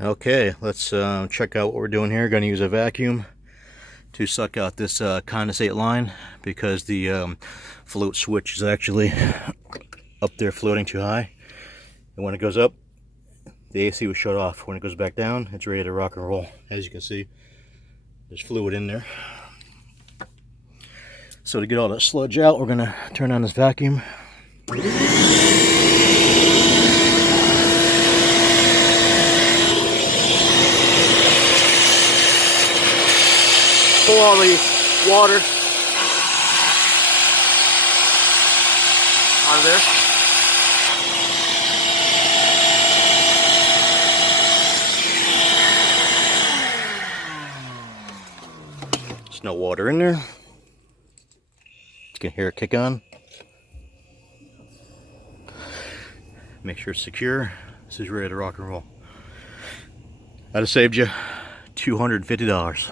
Okay, let's check out what we're doing here. Going to use a vacuum to suck out this condensate line because the float switch is actually up there floating too high. And when it goes up, the AC was shut off. When it goes back down, it's ready to rock and roll. As you can see, there's fluid in there. So to get all that sludge out, we're going to turn on this vacuum. Pull all the water out of there. There's no water in there. You can hear it kick on. Make sure it's secure. This is ready to rock and roll. I'd have saved you $250.